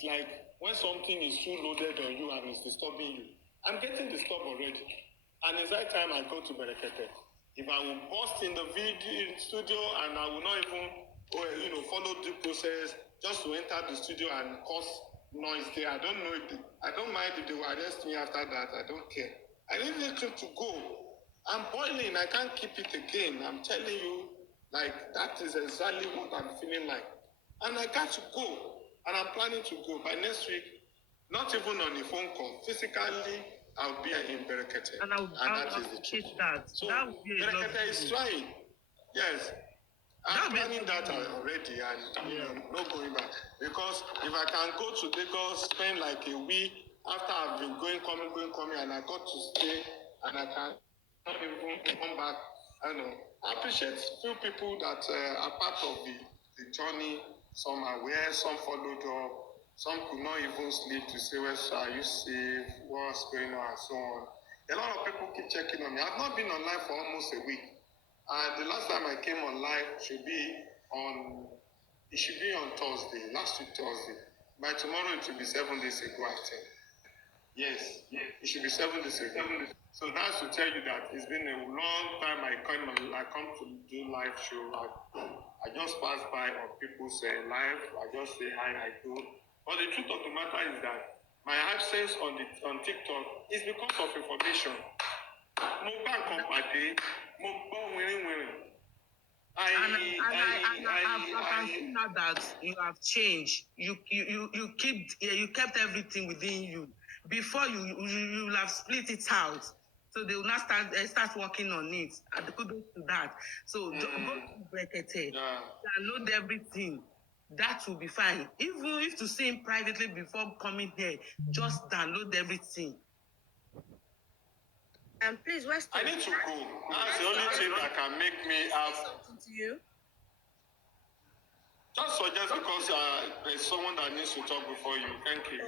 it's like when something is too loaded on you and it's disturbing you. I'm getting disturbed already. And it's that time I go to Berekete. If I will burst in the video studio and I will not even, follow the process just to enter the studio and cause noise there, I don't know I don't mind if they will arrest me after that. I don't care. I need it to go. I'm boiling. I can't keep it again. I'm telling you, like, that is exactly what I'm feeling like. And I got to go. And I'm planning to go by next week, not even on a phone call. Physically, I'll be in Berekete. And that is the truth. So Berekete is trying. Yes. I'm planning that already and no going back. Because if I can go to Lagos, spend like a week after I've been going, coming, and I got to stay and I can not even come back. I know. I appreciate few people that are part of the journey. Some are aware, some followed up, some could not even sleep to say, well, are you safe? What's going on? And so on. A lot of people keep checking on me. I've not been online for almost a week. And the last time I came online it should be on Thursday, last week Thursday. By tomorrow it will be 7 days ago, I think. Yes, it should be 7 days ago. So that's to tell you that it's been a long time I come to do live show. I just pass by on people's live. I just say hi, I do. But the truth of the matter is that my absence on TikTok is because of information. Mobhad company, I can see now that you have changed. You kept everything within you. Before you will have split it out. So they will now start working on it. And kudos to that. So go to Berekete, download everything. That will be fine. Even if to see him privately before coming here, just download everything. And please, Weston. I need to go. That's the only thing that can make me have. Something to you. Just suggest because there's someone that needs to talk before you. Thank you.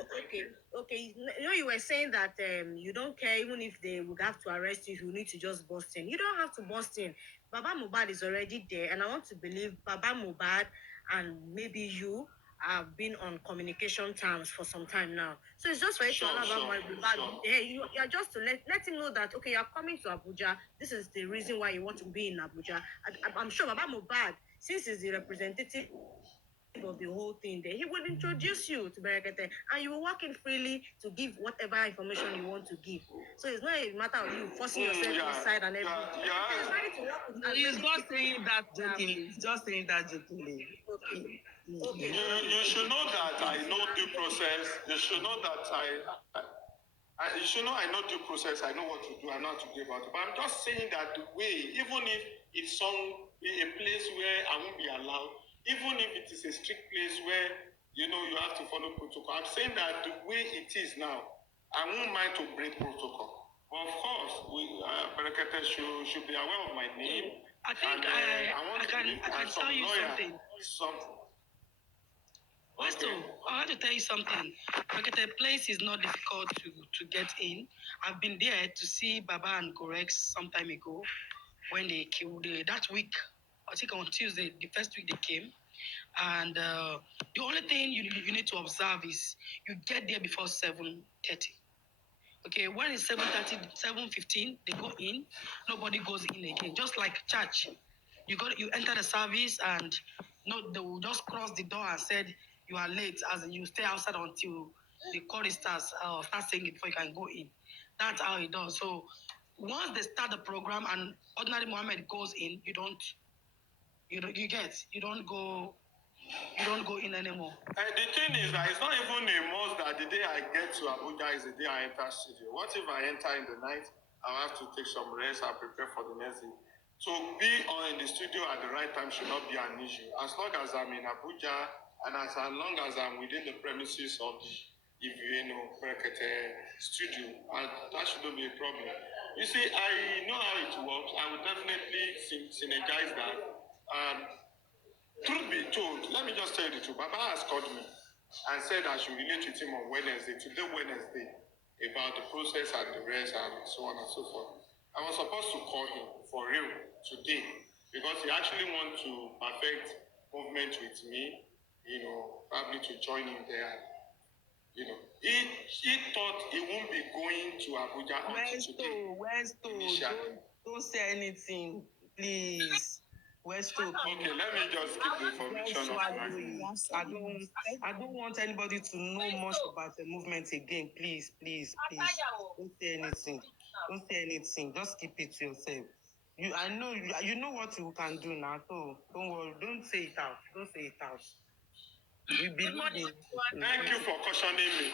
Okay. You were saying that you don't care even if they would have to arrest you. You need to just bust in. You don't have to bust in. Baba Mobhad is already there, and I want to believe Baba Mobhad and maybe you have been on communication terms for some time now. So it's just for you to allow Mobhad. You're just to let him know that okay, you're coming to Abuja. This is the reason why you want to be in Abuja. I'm sure Baba Mobhad, since he's the representative of the whole thing there, he will introduce you to Berekete and you will walk in freely to give whatever information you want to give. So it's not a matter of you forcing yourself inside and everything. He's just saying that jokingly. He's just saying that jokingly. Okay. You should know that I know due process. You should know that you should know I know due process. I know what to do. I know how to give out. But I'm just saying that the way, even if it's a place where I won't be allowed, even if it is a strict place where you have to follow protocol. I'm saying that the way it is now, I won't mind to break protocol. But of course, Berekete should be aware of my name. I think I can tell you something. Weston, I want to tell you something. Berekete place is not difficult to get in. I've been there to see Baba and Gorex some time ago when they killed that week. I think on Tuesday, the first week they came. And the only thing you need to observe is you get there before 7:30. Okay, when it's 7:30, 7:15, they go in. Nobody goes in again. Just like church. You enter the service and they will just cross the door and said you are late, as in you stay outside until the choristers start saying it before you can go in. That's how it does. So once they start the program and ordinary Mohammed goes in, you don't go in anymore. The thing is that it's not even a must that the day I get to Abuja is the day I enter studio. What if I enter in the night? I'll have to take some rest. I'll prepare for the next day. So be in the studio at the right time should not be an issue. As long as I'm in Abuja and as long as I'm within the premises of the Berekete studio, that shouldn't be a problem. You see, I know how it works. I will definitely synergize that. Truth be told, let me just tell you the truth. Baba has called me and said I should relate with him on Wednesday, today Wednesday, about the process and the rest and so on and so forth. I was supposed to call him for real today because he actually wants to perfect movement with me, probably to join him there. You know, he thought he won't be going to Abuja until today. Westo, don't say anything, please. Westo, okay, let me just keep the information of I don't want anybody to know much about the movement again. Please. Don't say anything. Don't say anything. Just keep it to yourself. I know you know what you can do now, so don't worry. Don't say it out. We believe in. Thank you for cautioning me.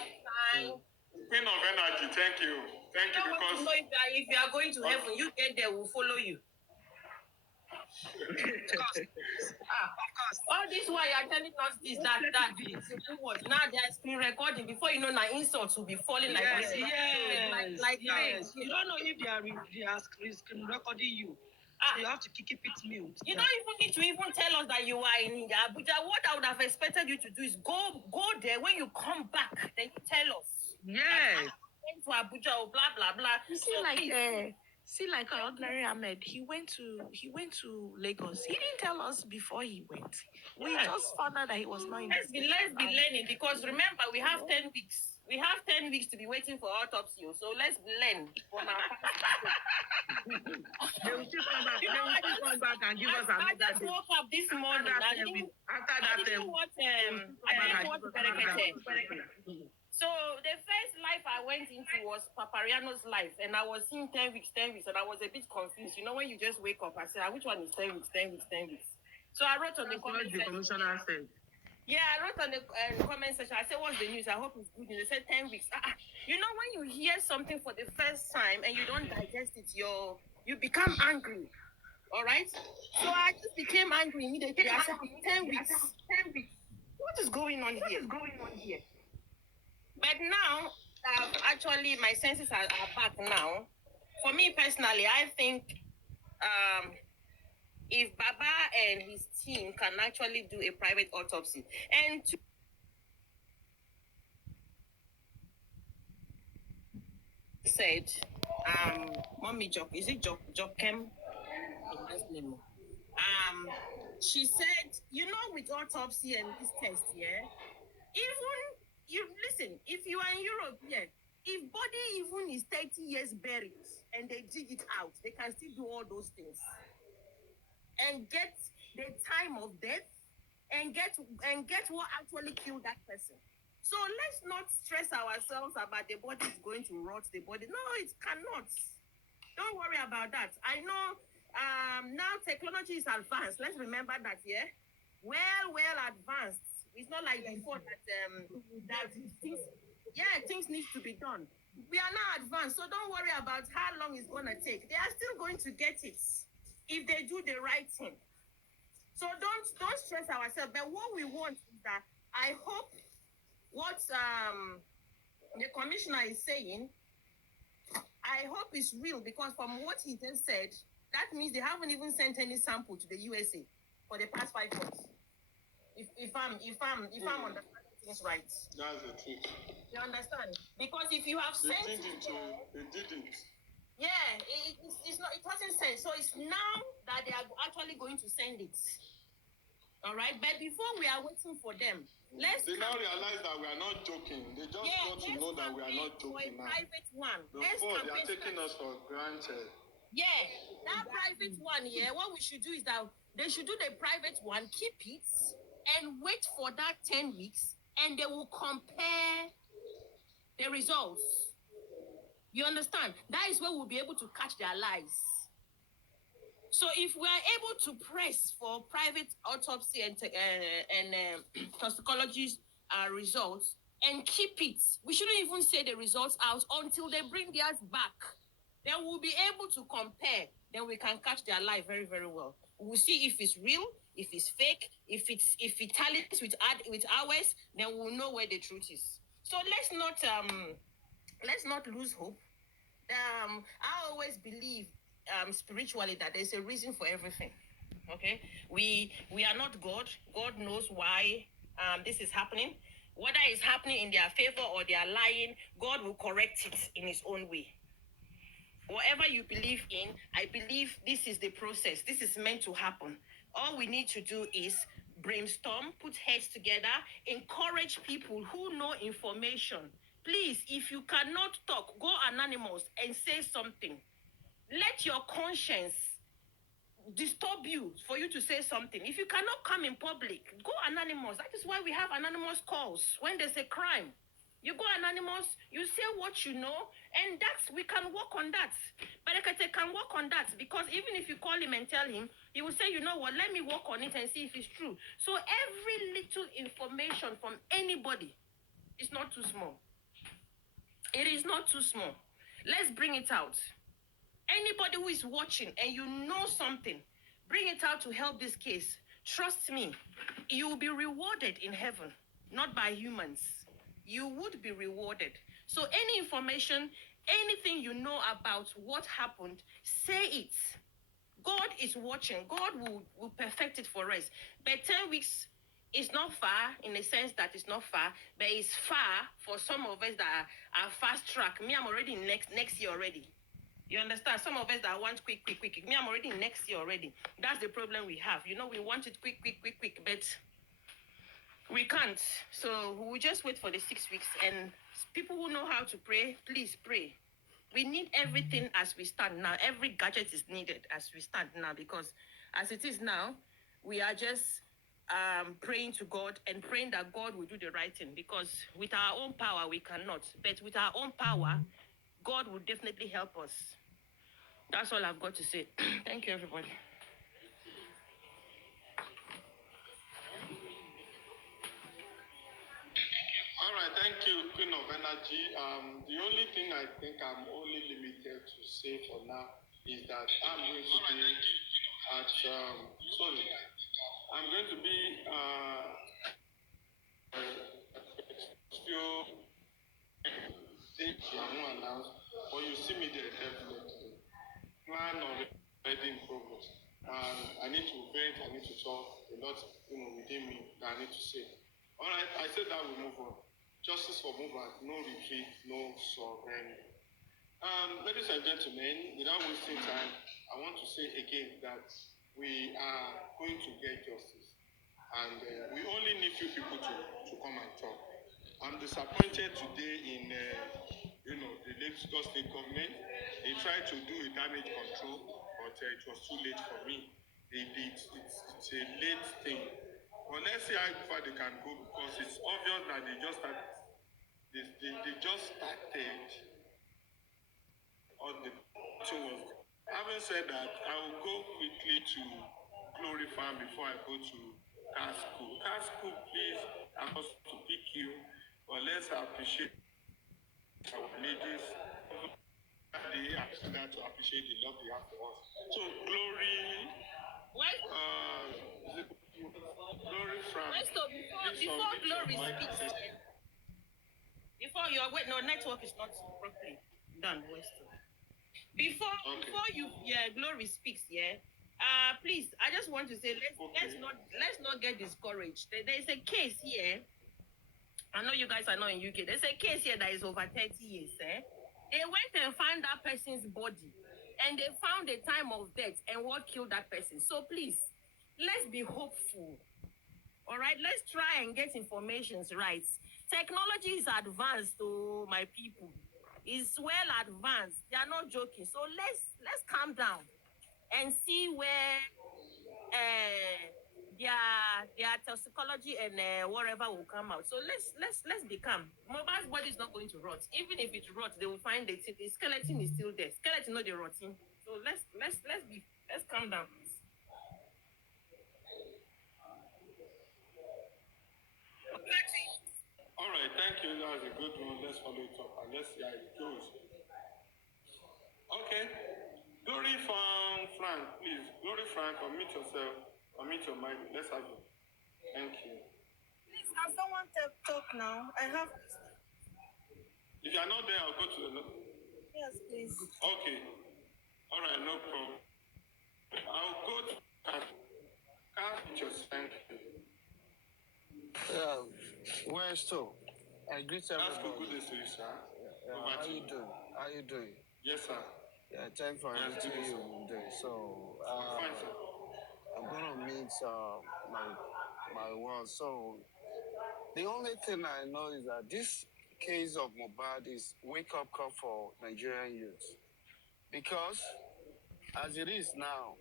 Queen of energy, thank you. Thank you because if you are going to heaven, you get there, we'll follow you. All this while you're telling us this, that, what? Now they're screen recording. Before you know, now insults will be falling like this. Like Yes. You don't know if they are screen recording you. So you have to keep it mute. You don't even need to even tell us that you are in Abuja. What I would have expected you to do is go there. When you come back, then you tell us. Yes. Went to Abuja or blah blah blah. You see, like ordinary Ahmed, he went to Lagos. He didn't tell us before he went. We just found out that he was not in. Let's be learning, because remember, we have 10 weeks. We have 10 weeks to be waiting for autopsy. So let's learn from our They will still come back and give us another I just woke up this morning. I didn't watch Berekete. So the first life I went into was Papariano's life, and I was seeing 10 weeks, and I was a bit confused. You know, when you just wake up, I said, which one is 10 weeks? So I wrote on the comment section. Commissioner said. Yeah, I wrote on the comment section. I said, what's the news? I hope it's good news. They said 10 weeks. You know, when you hear something for the first time and you don't digest it, you become angry. All right? So I just became angry immediately. I said, 10 weeks. What is going on here? But now, actually, my senses are back now. For me personally, I think if Baba and his team can actually do a private autopsy, and said, Mommy Jock, is it Jokem? She said, you know, with autopsy and this test, yeah, if you are in Europe, yeah, if body even is 30 years buried and they dig it out, they can still do all those things and get the time of death and get what actually killed that person. So let's not stress ourselves about the body is going to rot the body. No, it cannot. Don't worry about that. I know now technology is advanced. Let's remember that, yeah? Well advanced. It's not like before that things need to be done. We are now advanced, so don't worry about how long it's gonna take. They are still going to get it if they do the right thing. So don't stress ourselves. But what we want is that I hope what the commissioner is saying, I hope it's real, because from what he just said, that means they haven't even sent any sample to the USA for the past 5 months. If I'm understanding things right. that's the truth. You understand? Because if you have sent it, they didn't. Yeah, it's not. It wasn't sent. So it's now that they are actually going to send it. All right, but before we are waiting for them, they now realize that we are not joking. They just got to know that we are not joking now. Private one. Before they are taking us for granted. Yeah, that private one. Yeah, what we should do is that they should do the private one, keep it, and wait for that 10 weeks, and they will compare the results. You understand? That is where we'll be able to catch their lies. So if we are able to press for private autopsy and toxicology results and keep it, we shouldn't even say the results out until they bring theirs back. Then we'll be able to compare. Then we can catch their lie very, very well. We'll see if it's real, if it's fake, if it tallies with ours. Then we'll know where the truth is. So let's not lose hope. I always believe spiritually that there's a reason for everything. Okay, we are not God. God knows why this is happening. Whether it's happening in their favor or they are lying, God will correct it in His own way. Whatever you believe in, I believe this is the process. This is meant to happen. All we need to do is brainstorm, put heads together, encourage people who know information. Please, if you cannot talk, go anonymous and say something. Let your conscience disturb you for you to say something. If you cannot come in public, go anonymous. That is why we have anonymous calls when there's a crime. You go anonymous, you say what you know, and that's we can work on that. Berekete can work on that because even if you call him and tell him, he will say, you know what, let me work on it and see if it's true. So every little information from anybody is not too small. It is not too small. Let's bring it out. Anybody who is watching and you know something, bring it out to help this case. Trust me, you will be rewarded in heaven, not by humans. You would be rewarded. So any information, anything you know about what happened, say it. God is watching. God will perfect it for us. But 10 weeks is not far in the sense that it's not far, but it's far for some of us that are fast track. Me, I'm already next year already. You understand? Some of us that want quick. Me, I'm already next year already. That's the problem we have. You know, we want it quick, but we can't. So we'll just wait for the 6 weeks. And people who know how to pray, please pray. We need everything as we stand now. Every gadget is needed as we stand now because as it is now, we are just praying to God and praying that God will do the right thing because with our own power, we cannot. But with our own power, God will definitely help us. That's all I've got to say. Thank you, everybody. All right, thank you, Queen of Energy. The only thing I think I'm only limited to say for now is that I'm going to be at, I'm going to be few things I won't announce, but you see me there definitely. Plan already in progress. I need to vent, I need to talk a lot, within me that I need to say. All right, I said that we move on. Justice for Mobhad, no retreat, no surrender. Ladies and gentlemen, without wasting time, I want to say again that we are going to get justice. And we only need few people to come and talk. I'm disappointed today in, the Lagos State government. They tried to do a damage control, but it was too late for me. It's a late thing. But let's see how far they can go because it's obvious that they just started on the tours. Having said that, I will go quickly to Glory Farm before I go to Casco. Casco, please, I'm supposed to pick you, but let's appreciate our ladies. They asked that to appreciate the love they have for us. So, Glory, Glory from. Before Glory speaks, before your network is not properly done, Weston. Before Glory speaks, please, I just want to say let's not get discouraged. There is a case here. I know you guys are not in UK. There's a case here that is over 30 years. They went and found that person's body, and they found the time of death and what killed that person. So please, let's be hopeful. All right, let's try and get informations right. Technology is advanced, to my people. It's well advanced. They are not joking. So let's calm down and see where their toxicology and whatever will come out. So let's be calm. Mobhad's body is not going to rot. Even if it rots, they will find the skeleton is still there. Skeleton not the rotting. So let's calm down. All right, thank you. That was a good one. Let's follow it up and let's see how it goes. Okay. Glory from Frank, please. Glory Frank, unmute yourself. Unmute your mic. Let's have you. Thank you. Please, can someone talk now? I have. If you are not there, I'll go to the. Yes, please. Okay. All right, no problem. I'll go to. Can't just thank you. Yeah, where's to? I greet everybody. That's good to see you, sir. How you doing? How you doing? Yes, sir. Yeah, thanks for inviting you today. So, Fine, sir. I'm gonna meet my My word. So the only thing I know is that this case of Mobhad is wake-up call for Nigerian youth. Because as it is now,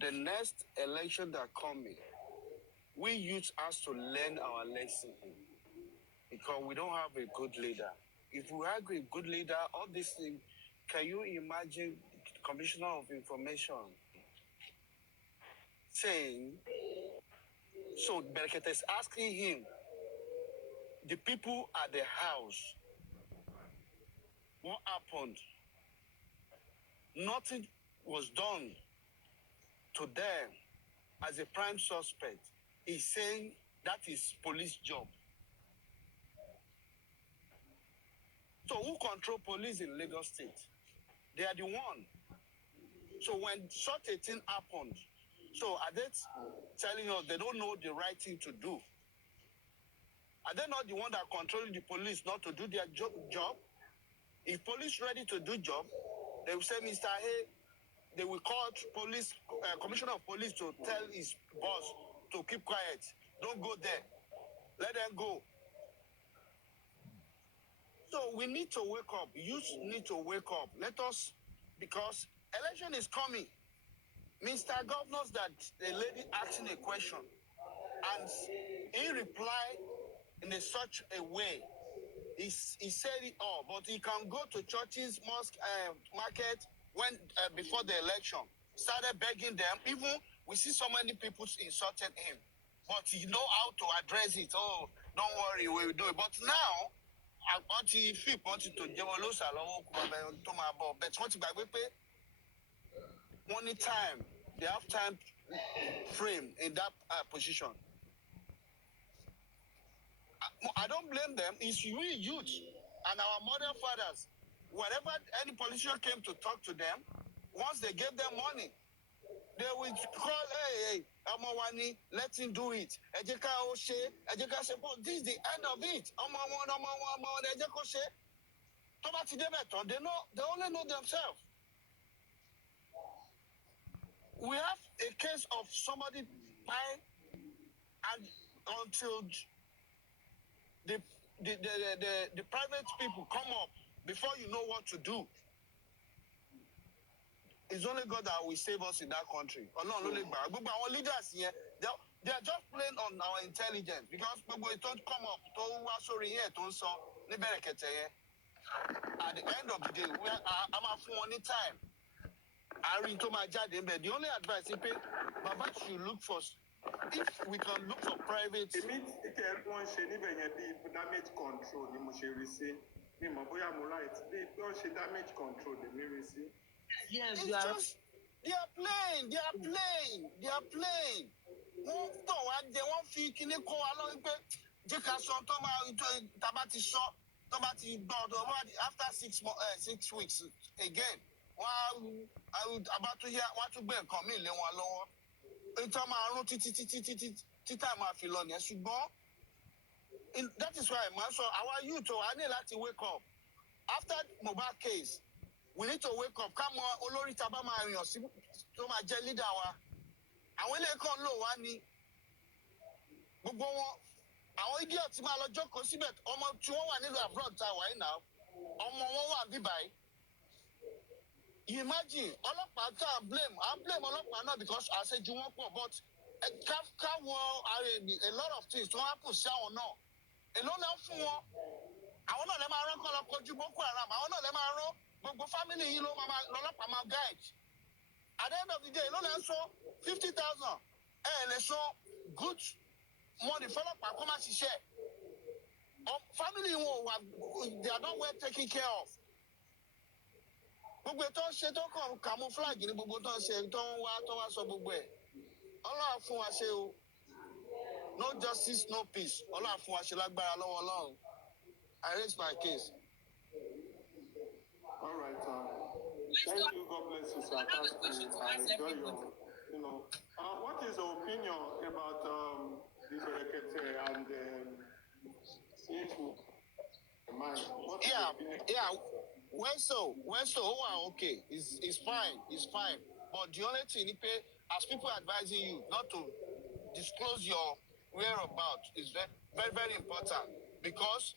the next election that coming, we youth has to learn our lesson because we don't have a good leader. If we have a good leader, all these things, can you imagine the Commissioner of Information saying, so Berekete is asking him, the people at the house, what happened? Nothing was done to them as a prime suspect. He's saying that is police job. So who control police in Lagos State? They are the one. So when such a thing happened, so are they telling us they don't know the right thing to do? Are they not the one that controlling the police not to do their job? If police ready to do job, they will say, Mr. Hey, they will call police, commissioner of police to tell his boss to keep quiet. Don't go there. Let them go. So we need to wake up. Youth need to wake up. Let us, because election is coming. Mr. Governor, that the lady asking a question, and he replied in such a way. He said it all, but he can go to churches, mosque, market when before the election. Started begging them. Even we see so many people insulted him, but he know how to address it. Oh, don't worry, we will do it. But now, I want to feel wanted to give a loss along to my boy. But what about we pay? Only time they have time frame in that position. I don't blame them. It's we youth and our mother fathers. Whenever any politician came to talk to them, once they gave them money, they will call, hey, Amawani, let him do it. Ejeka Oshe, Ejeka Sepo. This is the end of it. Ejeka Oshe. They only know themselves. We have a case of somebody buying, and until the private people come up before you know what to do. It's only God that will save us in that country. But our leaders here, they are just playing on our intelligence because people don't come up to Berekete. At the end of the day, I'm a for any time. The only advice is Baba should look for, if we can look for private. It means it can damage control. Damage control. Yes, It's just, they are playing. They won't feel kini ko along after 6 weeks again. I would about to hear what to be coming lower. That is why, man. So our youth, I need to wake up. After Mobhad case, we need to wake up. Come on, Olori Tabama to my jail leader. I will let go low one. Gbogbo wọn, àwọn idiot tí máa lọ jókòó síbẹ̀, ọmọ tí wọ́n wà nílùú abroad tá a wà yìí náà, ọmọ wọn wà bí báyìí. You imagine, ọlọ́pàá tá a blame ọlọ́pàá náà because àṣejù wọn pọ̀, but káwọn a lot of things tó happen sí àwọn náà. Èló náà fún wọn, àwọn náà lè máa rán kọ́ lọ kojú Boko Haram, àwọn náà lè máa rán gbogbo family yìí lọ́lọ́pàá máa guide. At the end of the day, èló náà sọ 50,000, lè sọ good money fọlọ́pàá kó má ṣiṣẹ́. Family wọn they are not well taken care of. Gbogbo tó ń ṣe tó kàn camouflage ní gbogbo tó ń ṣe tó ń wá sọ gbogbo ẹ̀. Ọlọ́run fún wa ṣe o. No justice, no peace. Ọlọ́run fún wa ṣe lágbára lọ́wọ́ Ọlọ́run. I raise my case. All right, thank you. God bless you, sir. I enjoy your, what is your opinion about the Berekete and sinful mind? Yeah. When so, okay, it's fine. But the only thing, as people advising you not to disclose your whereabouts is very, very, very important because